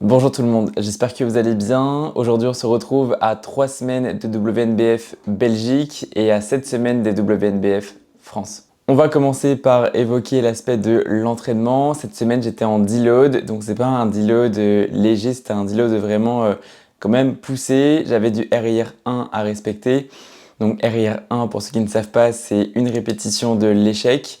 Bonjour tout le monde, j'espère que vous allez bien. Aujourd'hui on se retrouve à 3 semaines de WNBF Belgique et à 7 semaines des WNBF France. On va commencer par évoquer l'aspect de l'entraînement. Cette semaine j'étais en deload, donc c'est pas un deload léger, c'était un deload vraiment quand même poussé. J'avais du RIR 1 à respecter. Donc RIR 1 pour ceux qui ne savent pas, c'est une répétition de l'échec.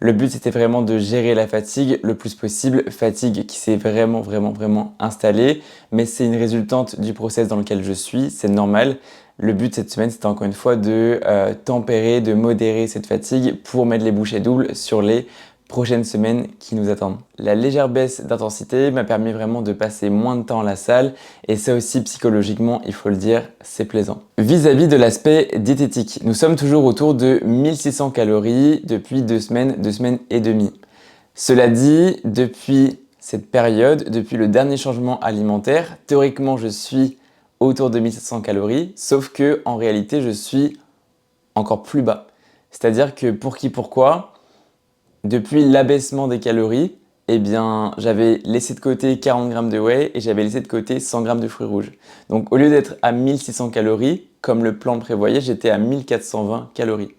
Le but, c'était vraiment de gérer la fatigue le plus possible, fatigue qui s'est vraiment installée, mais c'est une résultante du process dans lequel je suis, c'est normal. Le but cette semaine, c'était encore une fois de tempérer, de modérer cette fatigue pour mettre les bouchées doubles sur les prochaines semaines qui nous attendent. La légère baisse d'intensité m'a permis vraiment de passer moins de temps à la salle et ça aussi psychologiquement, il faut le dire, c'est plaisant. Vis-à-vis de l'aspect diététique, nous sommes toujours autour de 1600 calories depuis 2 semaines et demie. Cela dit, depuis cette période, depuis le dernier changement alimentaire, théoriquement je suis autour de 1700 calories, sauf que en réalité je suis encore plus bas. C'est-à-dire que pour qui, pourquoi, depuis l'abaissement des calories, eh bien, j'avais laissé de côté 40 grammes de whey et j'avais laissé de côté 100 grammes de fruits rouges. Donc, au lieu d'être à 1600 calories, comme le plan le prévoyait, j'étais à 1420 calories.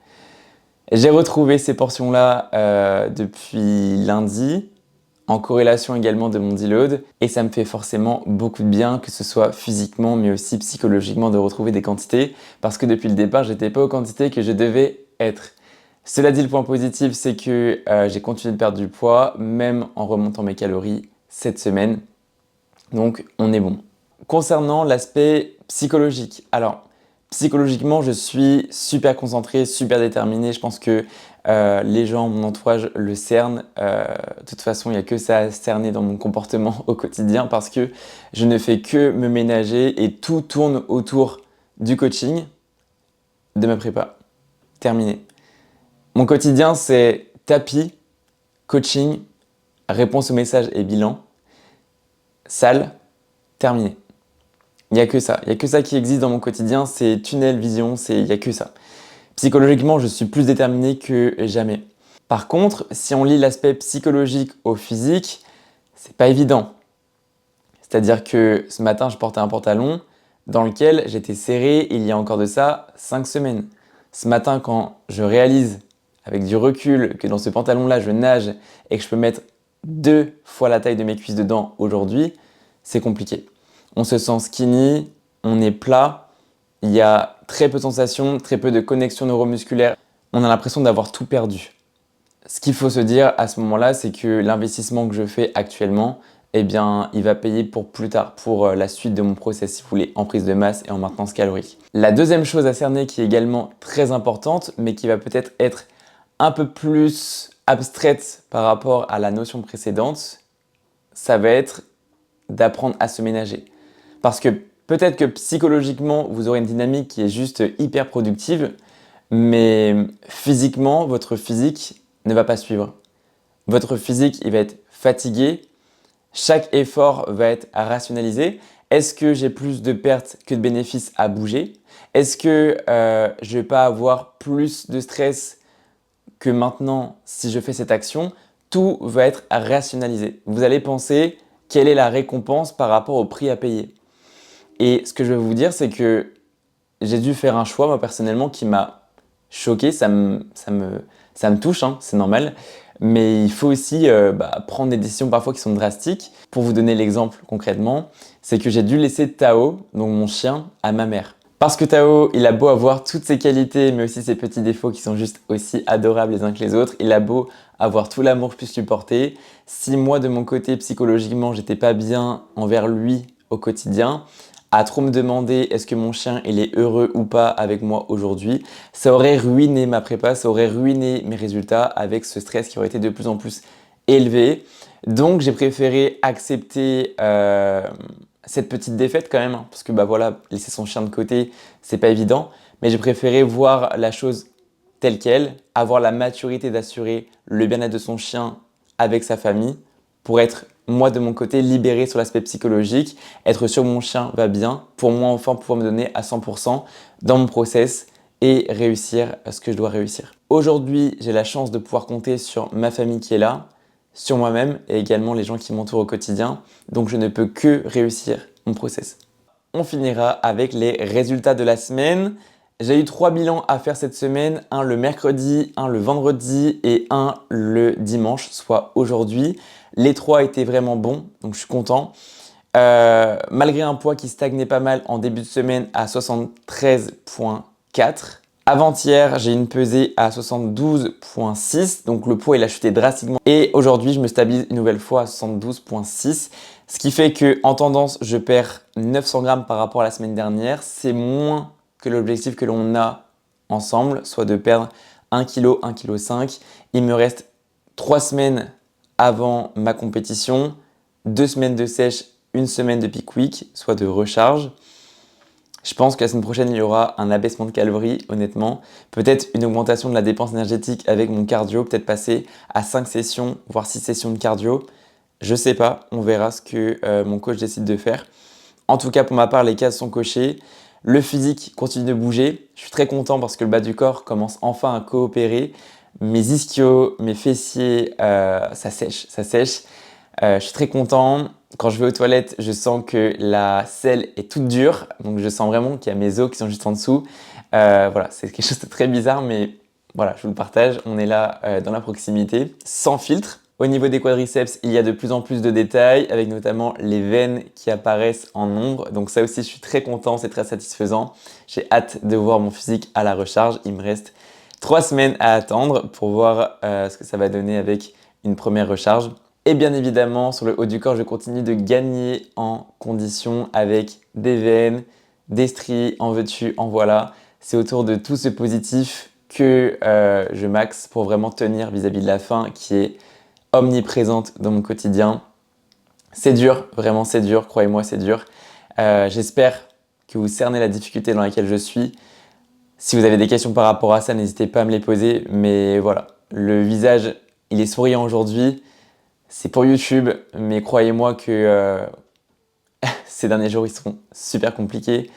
J'ai retrouvé ces portions-là depuis lundi, en corrélation également de mon deload, et ça me fait forcément beaucoup de bien, que ce soit physiquement, mais aussi psychologiquement, de retrouver des quantités, parce que depuis le départ, j'étais pas aux quantités que je devais être. Cela dit, le point positif, c'est que j'ai continué de perdre du poids, même en remontant mes calories cette semaine. Donc, on est bon. Concernant l'aspect psychologique, alors, psychologiquement, je suis super concentré, super déterminé. Je pense que les gens, mon entourage le cernent. De toute façon, il n'y a que ça à cerner dans mon comportement au quotidien parce que je ne fais que me ménager et tout tourne autour du coaching, de ma prépa. Terminé. Mon quotidien, c'est tapis, coaching, réponse aux messages et bilan, salle, terminé. Il n'y a que ça. Il n'y a que ça qui existe dans mon quotidien, c'est tunnel vision, il n'y a que ça. Psychologiquement, je suis plus déterminé que jamais. Par contre, si on lie l'aspect psychologique au physique, c'est pas évident. C'est-à-dire que ce matin, je portais un pantalon dans lequel j'étais serré il y a encore de ça 5 semaines. Ce matin, quand je réalise avec du recul que dans ce pantalon-là, je nage et que je peux mettre 2 fois la taille de mes cuisses dedans aujourd'hui, c'est compliqué. On se sent skinny, on est plat, il y a très peu de sensations, très peu de connexion neuromusculaire. On a l'impression d'avoir tout perdu. Ce qu'il faut se dire à ce moment-là, c'est que l'investissement que je fais actuellement, eh bien, il va payer pour plus tard, pour la suite de mon process, si vous voulez, en prise de masse et en maintenance calorique. La deuxième chose à cerner qui est également très importante, mais qui va peut-être être un peu plus abstraite par rapport à la notion précédente, ça va être d'apprendre à se ménager. Parce que peut-être que psychologiquement, vous aurez une dynamique qui est juste hyper productive, mais physiquement, votre physique ne va pas suivre. Votre physique, il va être fatigué. Chaque effort va être à rationaliser. Est-ce que j'ai plus de pertes que de bénéfices à bouger? Est-ce que je ne vais pas avoir plus de stress que maintenant si je fais cette action? Tout va être à rationaliser. Vous allez penser quelle est la récompense par rapport au prix à payer. Et ce que je vais vous dire, c'est que j'ai dû faire un choix, moi personnellement, qui m'a choqué. Ça me touche, hein, c'est normal. Mais il faut aussi prendre des décisions parfois qui sont drastiques. Pour vous donner l'exemple concrètement, c'est que j'ai dû laisser Tao, donc mon chien, à ma mère. Parce que Tao, il a beau avoir toutes ses qualités, mais aussi ses petits défauts qui sont juste aussi adorables les uns que les autres. Il a beau avoir tout l'amour que je puisse lui porter. Si moi, de mon côté, psychologiquement, j'étais pas bien envers lui au quotidien, à trop me demander est-ce que mon chien il est heureux ou pas avec moi aujourd'hui, ça aurait ruiné ma prépa, ça aurait ruiné mes résultats avec ce stress qui aurait été de plus en plus élevé. Donc j'ai préféré accepter cette petite défaite quand même, hein, parce que voilà, laisser son chien de côté, c'est pas évident, mais j'ai préféré voir la chose telle quelle, avoir la maturité d'assurer le bien-être de son chien avec sa famille pour être moi de mon côté libéré sur l'aspect psychologique, être sûr que mon chien va bien, pour moi enfin pouvoir me donner à 100% dans mon process et réussir ce que je dois réussir. Aujourd'hui, j'ai la chance de pouvoir compter sur ma famille qui est là. sur moi-même et également les gens qui m'entourent au quotidien. Donc je ne peux que réussir mon process. On finira avec les résultats de la semaine. J'ai eu 3 bilans à faire cette semaine, un le mercredi, un le vendredi et un le dimanche, soit aujourd'hui. Les 3 étaient vraiment bons, donc je suis content. Malgré un poids qui stagnait pas mal en début de semaine à 73,4. Avant-hier, j'ai une pesée à 72,6, donc le poids il a chuté drastiquement. Et aujourd'hui, je me stabilise une nouvelle fois à 72,6, ce qui fait que en tendance, je perds 900 grammes par rapport à la semaine dernière. C'est moins que l'objectif que l'on a ensemble, soit de perdre 1 kg, 1,5 kg. Il me reste 3 semaines avant ma compétition, 2 semaines de sèche, 1 semaine de peak week, soit de recharge. Je pense que la semaine prochaine, il y aura un abaissement de calories, honnêtement. Peut-être une augmentation de la dépense énergétique avec mon cardio, peut-être passer à 5 sessions, voire 6 sessions de cardio. Je sais pas, on verra ce que mon coach décide de faire. En tout cas, pour ma part, les cases sont cochées. Le physique continue de bouger. Je suis très content parce que le bas du corps commence enfin à coopérer. Mes ischios, mes fessiers, ça sèche, ça sèche. Je suis très content. Quand je vais aux toilettes, je sens que la selle est toute dure. Donc je sens vraiment qu'il y a mes os qui sont juste en dessous. Voilà, c'est quelque chose de très bizarre, mais voilà, je vous le partage. On est là dans la proximité, sans filtre. Au niveau des quadriceps, il y a de plus en plus de détails, avec notamment les veines qui apparaissent en nombre. Donc ça aussi, je suis très content, c'est très satisfaisant. J'ai hâte de voir mon physique à la recharge. Il me reste 3 semaines à attendre pour voir ce que ça va donner avec une première recharge. Et bien évidemment, sur le haut du corps, je continue de gagner en condition avec des veines, des stries, en veux-tu, en voilà. C'est autour de tout ce positif que je maxe pour vraiment tenir vis-à-vis de la faim qui est omniprésente dans mon quotidien. C'est dur, vraiment c'est dur, croyez-moi c'est dur. J'espère que vous cernez la difficulté dans laquelle je suis. Si vous avez des questions par rapport à ça, n'hésitez pas à me les poser. Mais voilà, le visage, il est souriant aujourd'hui. C'est pour YouTube, mais croyez-moi que ces derniers jours, ils seront super compliqués.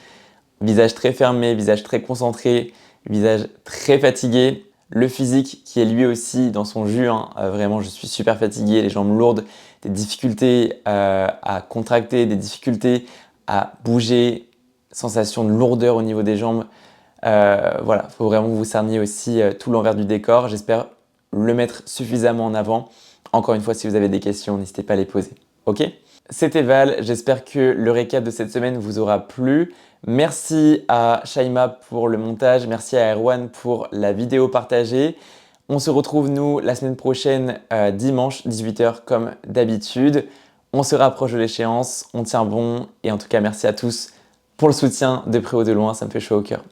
Visage très fermé, visage très concentré, visage très fatigué. Le physique qui est lui aussi dans son jus, hein. Vraiment, je suis super fatigué, les jambes lourdes, des difficultés à contracter, des difficultés à bouger, sensation de lourdeur au niveau des jambes. Voilà, il faut vraiment que vous cerniez aussi tout l'envers du décor. J'espère le mettre suffisamment en avant. Encore une fois, si vous avez des questions, n'hésitez pas à les poser. Ok? C'était Val, j'espère que le récap de cette semaine vous aura plu. Merci à Shaima pour le montage, merci à Erwan pour la vidéo partagée. On se retrouve nous la semaine prochaine, dimanche 18h comme d'habitude. On se rapproche de l'échéance, on tient bon et en tout cas merci à tous pour le soutien de près ou de loin, ça me fait chaud au cœur.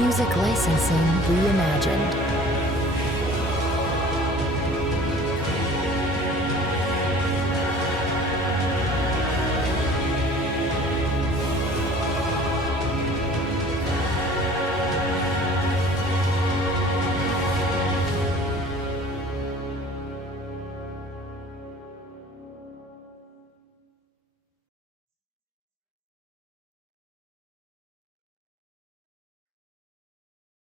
Music licensing reimagined.